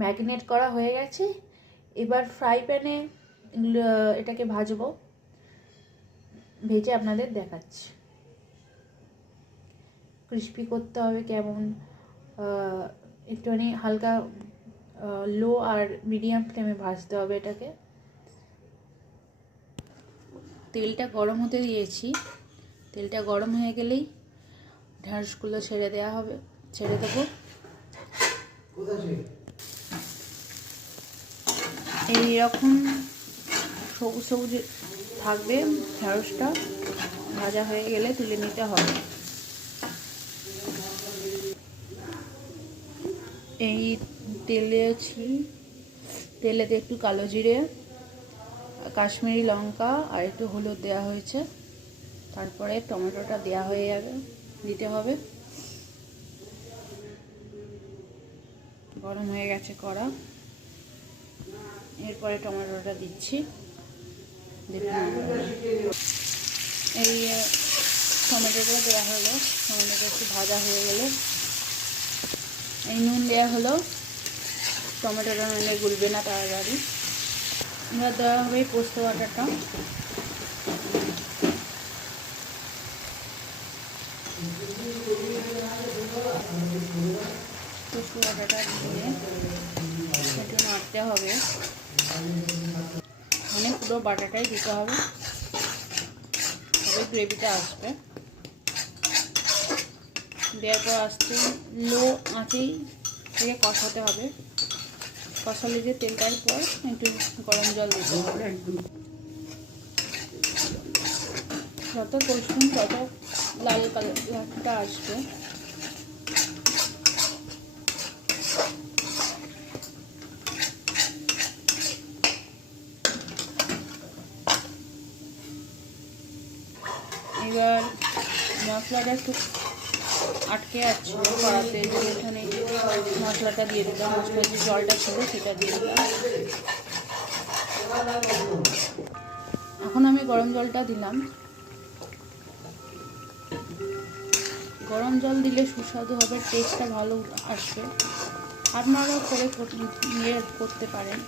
Marinate করা হয়ে গেছে। এবার ফ্রাই প্যানে এটাকে ভাজবো, ভেজে আপনাদের দেখাচ্ছি। ক্রিস্পি করতে হবে কেমন, একটুখানি হালকা লো আর মিডিয়াম ফ্লেমে ভাজতে হবে এটাকে। তেলটা গরম হতে দিয়েছি, তেলটা গরম হয়ে গেলেই ঢ্যাঁড়সগুলো ছেড়ে দেবো। এইরকম সবুজ সবুজ থাকবে ঢ্যাঁড়সটা, ভাজা হয়ে গেলে তুলে নিতে হবে। এই তেলেতে একটু কালো জিরে, কাশ্মীরি লঙ্কা আর একটু হলুদ দেওয়া হয়েছে। তারপরে টমেটোটা দিতে হবে। গরম হয়ে গেছে কড়া, এরপরে টমেটোটা দিচ্ছি। এই টমেটোটা দেওয়া হলো, টমেটোটা একটু ভাজা হয়ে গেলে এই নুন দেওয়া হলো। টমেটোটা নুনে গুলবে না তাড়াতাড়ি। এবার দেওয়া হবে পোস্ত বাটাটা। পোস্ত বাটাটা দিয়ে একটু নাড়তে হবে, মানে পুরো বাটাটাই দিতে হবে, তবে গ্রেভিটা আসবে। দেওয়ার পর আস্তে লো আঁচেই থেকে কষাতে হবে। কষালে যে তেলটার পর একটু গরম জল দিতে হবে। যত কষুন তত লাল কালারটা আসবে। এবার মশলাটা একটু আটকে যাচ্ছিল কড়াতে, এখানে মশলাটা দিয়ে দিলাম। মশলার যে জলটা ছিল সেটা দিয়ে দিলাম। এখন আমি গরম জলটা দিলাম। গরম জল দিলে সুস্বাদু হবে, টেস্টটা ভালো আসবে। আপনারাও করতে পারেন।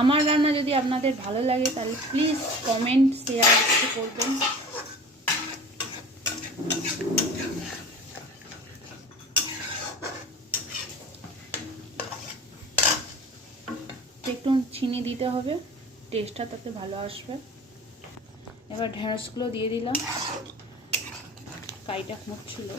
আমার রান্না যদি আপনাদের ভালো লাগে তাহলে প্লিজ কমেন্ট শেয়ার করবেন। একটু চিনি দিতে হবে, টেস্টটা তাতে ভালো আসবে। এবার ঢেঁড়সগুলো দিয়ে দিলাম, কাইটা মুড়ছিল।